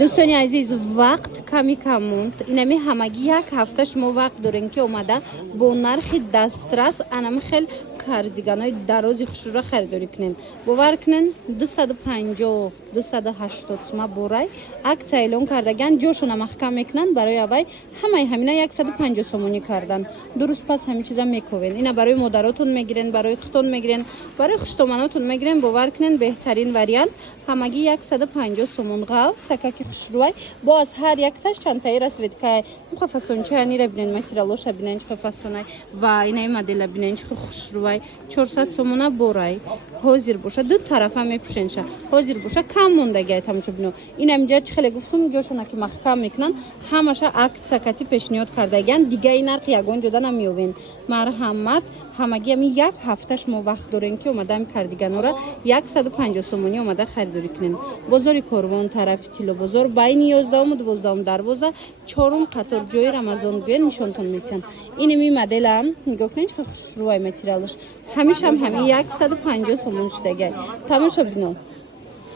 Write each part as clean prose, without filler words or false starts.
دوستان عزیز وقت کمی موند. اینمی همگی یک هفته شما وقت دارین که اومده با نرخ دسترس انم خیلی کاردیگانای درازی خوش رو خریداری کنین. باور کنین 250 280 تومن برای اکت اعلام کردگان جوشون محکم میکنن برای اوای همینا 150 سومونی کردن. درست پس همین چیزا میکوین. اینا برای مادراتون میگیرین، برای ختون میگیرین، برای خوشتومناتون میگیرین. باور کنین بهترین وریانت همگی 150 سومون قاو سکک خوشروی باز هر یک تاش چند تایی رسید که مخفصون چه انی را بینن متریالوش بینن چه خفصونای و اینای مدل بینن چه خوشروی 400 سومونه برای حاضر باشه دو طرف هم میپوشنشه حاضر باشه کم موندگی تماشا بینو این امجا چه خیلی گفتم جاشون که محکم میکنن همشه اکت سکتی پیشنهاد کردگان دیگه این نرخ یگان جدا نمیوین مرحمت همگی هم یک هفتهش ما وقت دارین که اومدم کاردیگانا را 150 سومونی اومده خریداری کنین. بازار کاروان طرف تیلو بازار بین 11 و 12 دروازه چهارم قطار جای رمضان گوی نشونتون میتن. این می مدل هم نگاه کنید که خوشروی متریالش همیشه هم همین 150 سومون شدگی تماشا بینو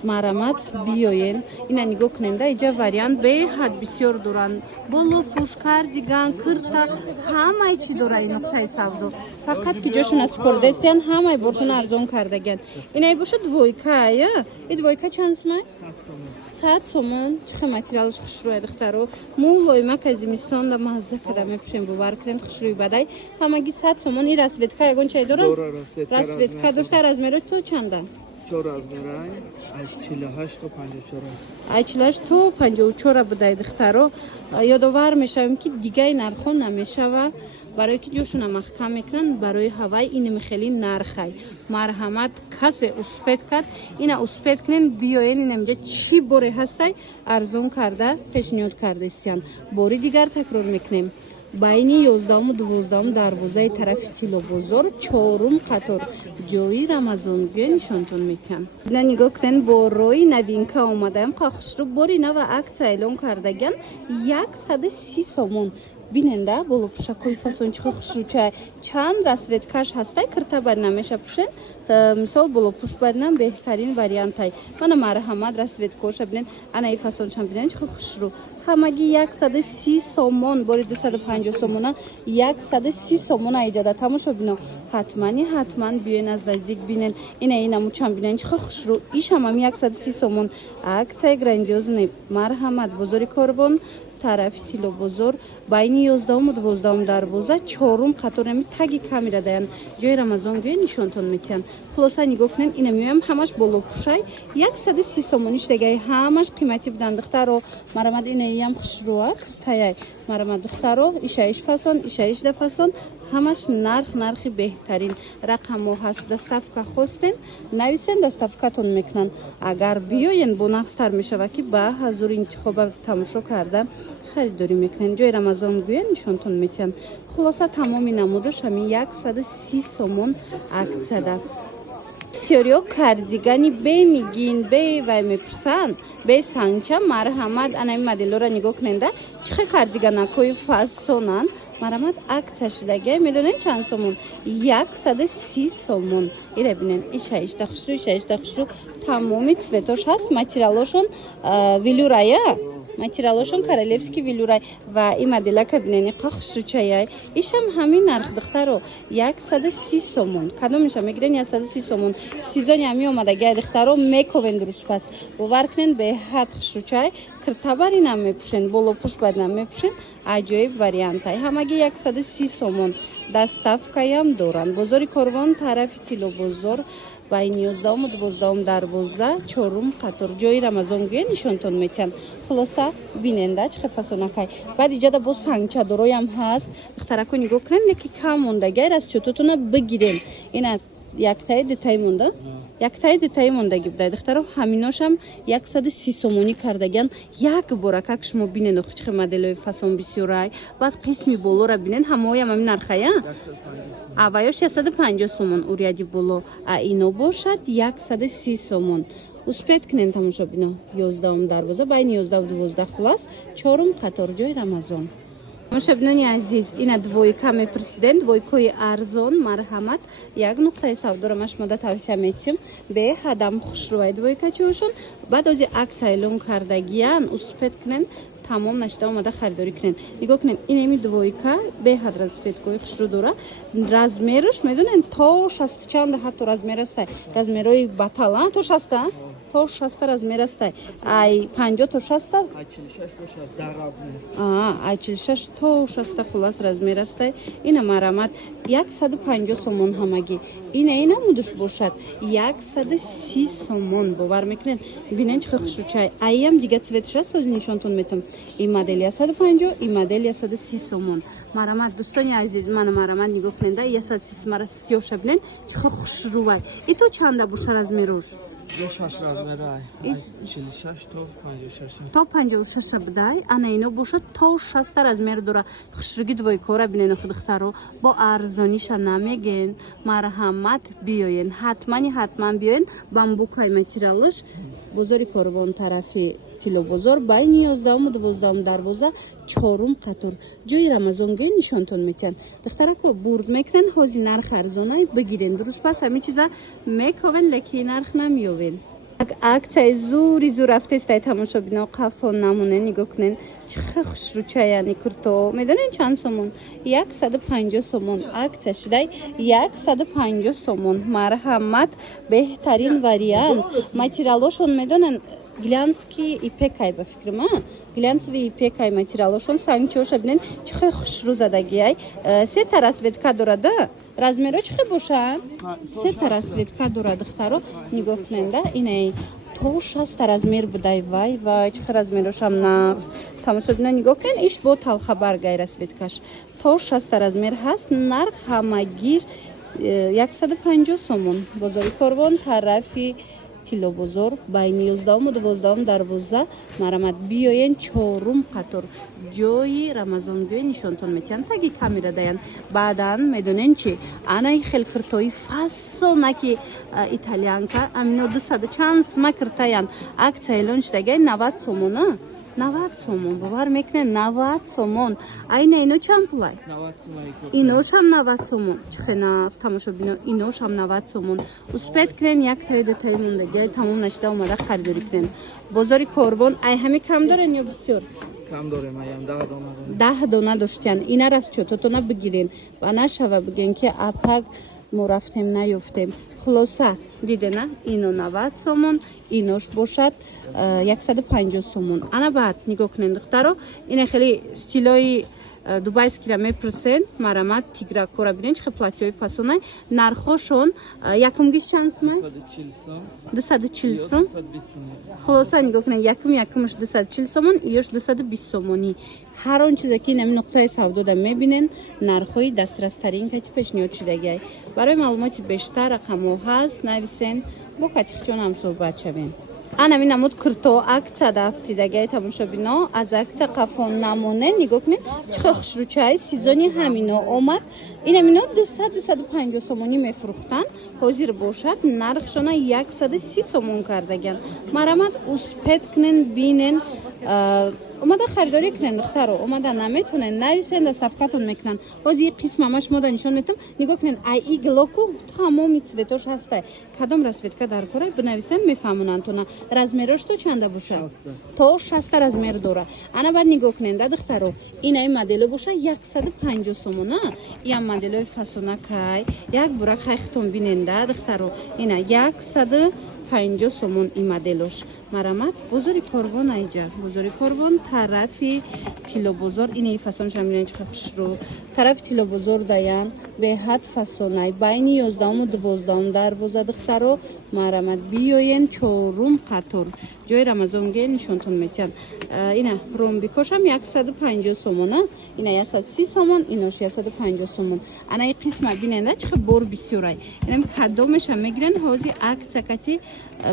مرامت بیاین اینا نگاه کنید اینجا وریانت به حد بسیار دورن بولو پوش کاردیگان کرتا همه چی داره این نقطه سودو فقط که جاشون از پردستین همه برشون ارزون کردگن اینا باشه دویکا یا این دویکا چند سومه 100 سومون چه متریالش خوشروی دخترو مولوی ما که زمستان دا مزه کردم میپشیم باور کنید خوشروی بدای همگی 100 سومون این رسویدکا یگون چه داره رسویدکا دختر از میره تو چنده 4000 از 48 تا 54 از 48 تا 54 بوده دخترو یادآور میشم که دیگه نرخ نمیشه و برای که جوشون محکم میکنن برای هوای این خیلی نرخی مرحمت کسی اسپید کرد این اسپید کنین بیاین این اینجا چی بوری هستی ارزون کرده پیشنهاد کرده استیان بوری دیگر تکرار میکنیم بین 11 و 12 دروازه طرف تیلو بازار چهارم قطار جای رمضان گوی نشانتون میتن. اینا نگاه کنین با روی نوینکا اومدم خوش رو باری نو اکت اعلام کردگان 130 سومون بیننده بالا پوشکوی فاسون چه خوشروچه چند رسوید کش هسته کرتا برنامه‌ش پوشن مثال بالا پوش برنامه بهترین وریانت های من مرحمت رسوید کوش بینن انا ای فاسون چند بینن چه خوشرو همگی 130 سومون باری 250 سومونه 130 سومون ایجاده تماشا بینو حتما بیاین از نزدیک بینن اینا چند بینن چه خوشرو ایش هم 130 سومون اکت گراندیوز مرحمت بزرگ کربن طرف تیلو بزرگ بین 11 و 12 دروازه چهارم قطار می تگی کامیرا دادن جای رمضان گوی نشونتون میتن خلاصا نگاه کنین اینا میام همش بالا پوشای 130 سومونیش دیگه همش قیمتی بودن دخترو مرامد اینا هم خوشروه تای مرامد دخترو ایشایش فاسون ایشایش دفاسون همش نرخ بهترین رقمو هست دستافکا خوستن نویسن دستافکاتون میکنن اگر بیاین بوناستر میشه و که با حضور انتخاب تماشا کرده خریداری میکنن جای رمضان گوی نشونتون میتن خلاصه تمامی نمودش همین 130 سومون اکت زده سیاریو کاردیگانی به میگین به و میپرسن به سانچا مرحمت انا این مدل را نگاه کننده چه کاردیگانا کوی فاسونن مرحمت اکتش دگه میدونن چند سومون 130 سومون ایره بینن ایشایش دخشرو تمامی цветош هست ماتریالشون ویلورایه ماتریالشون کارلفسکی ویلورای و این مدل که بیننی قخشروچای ایشم همین نرخ دخترو 130 سومون کدوم میشه میگیرن 130 سومون سیزونی همی اومده گه دخترو میکوین درست پس باور کنین به حد خشروچای کرتاباری نم میپوشن بالا پوش بد نم میپوشن عجایب وریانت های همگی 130 سومون دستافکایی هم دورن بازار کاروان طرف تیلو بازار بین 11 و 12 دروازه چهارم قطار جای رمضان گوی نشونتون میتن خلاصه بیننده چه فاسونکای بعد اینجا با سنگچه دروی هم هست دخترکو نگاه کنن که کم مونده غیر از چطورتون بگیرین اینا یک تای دیتای موندگی بوده دخترم همیناش هم 130 سومونی کردگن یک بارک شما بینن خچ مدل فاسون بسیارای بعد قسمی بالا را بینن همه هم همین نرخه اوایش 150 سومون اوریادی بالا اینو باشد 130 سومون اسپید کنین تماشا بینو 11 دروازه بین 11 و 12 خلاص چهارم قطار جای رمضان мушабинони азиз, ина двойка мепрсиден, двойкаи арзон, марҳамат, як нуқтаи савдоро ма шумо тавсия метиҳем, беҳадам хушрӯяи двойкачиҳошон, баъд ози акса эълон кардагиян, успет кунен, тамом нашида омада харидорӣ кунен. Нигоҳ кунен, инами двойка беҳад расветкои хушрӯ дора. Размераш медонен то 60 чанда ҳатто размер аста. Размерои батала то 60 то 60 размер аста. Ай 50 то 60. Ай 46 бошад дар размер. Ай 46 то 60 хулас размер аста. Ина марамат 150 сомон ҳамагӣ. Ина мудуш бошад 130 сомон. Бовар мекунед. Бинен чӣ хушрӯчай. Айам дига цветша сози нишонтон метам. این مدل 150 این مدل 130 сомон. Марамат дӯстони азиз, мана марамат нигоҳ кунед, 130 мара 30 шаблен чӣ хушрӯвай. И то чанда боша размерош? 6 размер ай 46 то 56. То 56 бдай, ана ино боша то 60 размер дора. Хушрӯги двойкора бинен худхтаро бо арзониша намеген. Марҳамат биёен, ҳатман биёен. Бамбукай материалаш бозори Корвон тарафи Тилобозор байни 11 12 дарвоза 4 қатор ҷои Рамазонгои нишонтон метиҳанд. Духтарако бурд мекунен, ҳози нарх арзонай бигирен. Дуруст пас ҳами чиза мековен, леки нарх намёвен. Аксияи зури зур рафтестай тамошобино қафон намуне нигоҳ кунен. Чӣ хушрӯчаяни курто медонен чанд сомон? 150 сомон. Аксия шидай 150 сомон. Марҳамат беҳтарин вариант. Материалошон медонен глянцки ипекай ба фикрама. Глянцеви ипекай материалошон сангчиоша бинен чихе хушрӯ задагиай. Сета расветка дорада. Размеро чихе бошад? Сета расветка дорад духтаро. Нигоҳ куненда инай то 60 размер будай вай чихе размерошам нағз. Тамошобина нигоҳ кунен иш бо талхабар гай расветкаш. То 60 размер ҳаст. Нарх ҳамагир 150 сомон. Бозори Корвон тарафи Тилобозор байни 11 12 дарвоза марамат биёен 4 қатор ҷои Рамазонгои нишонтон метиҳанд. Таги камера даян баъдан медонен чӣ анаи хел киртои фасонаки итальянка амино 200 чанд сма киртаян. Аксия эълон шудагай 90 сомона. 90 сомон. Бовар мекунен 90 сомон. Айна ино чанд пулай? 90 сомон. Иношам 90 сомон. Чихена тамошобино иношам 90 сомон. Успет кунен як детали мондаги тамом нашида омада харидорӣ кунен. Бозори Корвон ай ҳами кам дорен ё бисёр? Кам дорем аям 10 дона. 10 дона доштиян. Инарас чототона бигирен ва нашава биген ки апак мо рафтем наёфтем. Хулоса дидена ино 90 сомон, инош бошад 150 сомон. Ана баъд нигоҳ кунен духтаро, ина хеле стилои дубайскира мепрсен. Марамат тигракора бинен чихе платёи фасонай. Нархошон якумгиш чанд сомон? 240 сомон. Хулоса нигоҳ кунен якумаш 240 сомон, иёш 220 сомонӣ. ҳар он чизе ки нами нуқтаи савдода мебинен нархҳои дастрастарин кати пешниҳод шудагиай. Барои маълумоти бештар рақамҳо ҳаст, нависен, бо катиқҷон ҳам суҳбат шавен. Анами намуд курто акция дафтидагиай тамошобино аз акция қафон намонен нигоҳ кунед чихе хушрӯчаи сезони ҳамино омад. Инамино 200-250 сомонӣ мефурӯхтанд. ҳозир бошад нархшона 130 сомон кардагиан. Марамат успет кунен бинен омада харидорӣ кунен духтаро омада наметонен нависен даставкатон мекунан. ҳозир қисмамаш мода нишон метам. Нигоҳ кунен ай иглоку тамоми цветош ҳастай. Кадом расветка дар кора бинависен мефаҳмонанд тона. Размерош то чанда бошад? То 60 размер дора. Ана баъд нигоҳ кунен да духтаро инаи модело боша 150 сомон. Ям моделои фасонакай як бурак хайхтон биненда духтаро ина 150 сомон и моделош. Марамат бозори Корвон айҷа. Бозори Корвон тарафи Тилобозор ини фасоншам бинен чихе хушрӯ. Тарафи Тилобозор даян беҳад фасонай байни 11 12 дарвоза духтаро марамат биёен 4 қатор ҷои Рамазонгои нишонтон метиҳанд. Ина ромбикошам 150 сомон. Ина 130 сомон, инош 150 сомон. Анаи қисма биненда чихе бор бисёрай. Инам кадомеша мегирен ҳози акция кати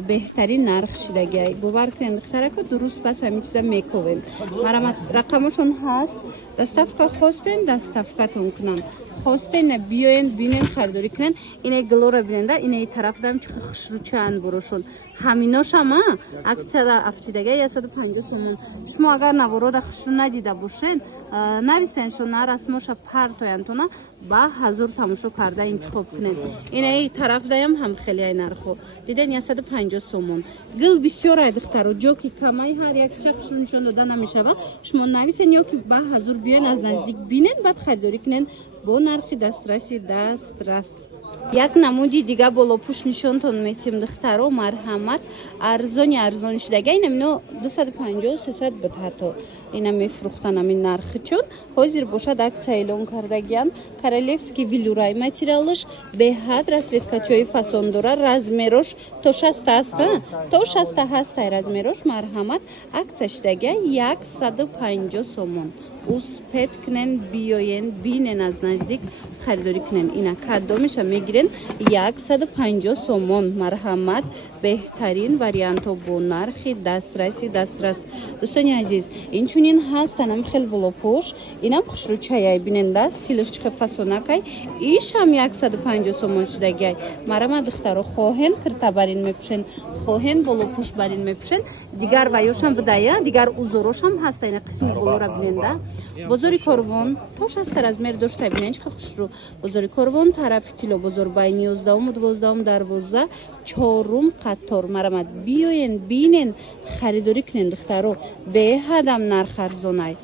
беҳтарин нарх шудагиай. Бовар кунен духтарако дуруст пас ҳами чиза мековен. Марамат рақамошон ҳаст. Доставка хостен доставкатон кунанд. خواستین بیاین بینین خریداری کنین. اینه گلوره بیننده اینه طرف دارم چه خشرو چند بروشون همیناش هم اکثر افتیدگی 150 سومون. شما اگر نوارود خشرو ندیده باشین نویسنشون رسموش پرتوینتونا با 1000 تماشا کرده انتخاب کنین. اینه طرف دارم هم خیلی ای نرخو دیدین 150 سومون. گل بسیار ادختر و جو که کمای هر یک چه خشرو نشون داده نمیشه با شما نویسین یا که با 1000 بیاین از نزدیک بینین بعد خریداری کنین با نرخ دسترس. یک نمودی دیگه بالا پوش نشونتون میتیم دخترو مرحمت ارزون شدگی اینم 250 300 بود حتی اینا میفروختن همین نرخ چون حاضر باشد اکسیه اعلان کردگیان کارلیفسکی ویلورای ماتریالش به حد رسویتکاچوی فاسون داره رزمیروش تو 60 است تو 60 هست رزمیروش مرحمت اکسیه شدگی 150 سومون اوسپت کنن بیاین بینن از نزدیک خریداری کنن اینا کادو میشه میگیرن 150 سومون مرحمت بهترین واریانت با نرخ دسترس دوستان عزیز این چونین هستن هم خیلی بالا پوش اینم خشرو چای بیننده استیلش چه فاسونکای ایش هم 150 سومون شدگی مرحمت دخترو خواهن کرتا برین میپوشن خواهن بالا پوش برین میپوشن دیگر وایوش هم بدایا دیگر اوزوروش هم هست این قسمی بالا را بیننده بزرگی کاروان توش است از مر داشته بینن چه خشرو بزرگی کاروان طرف تیلو بزرگ بای 11 و 12 12 چهارم قطار مرحمت بیاین بینن خریداری کنین دخترو به هدم نرخ ارزونای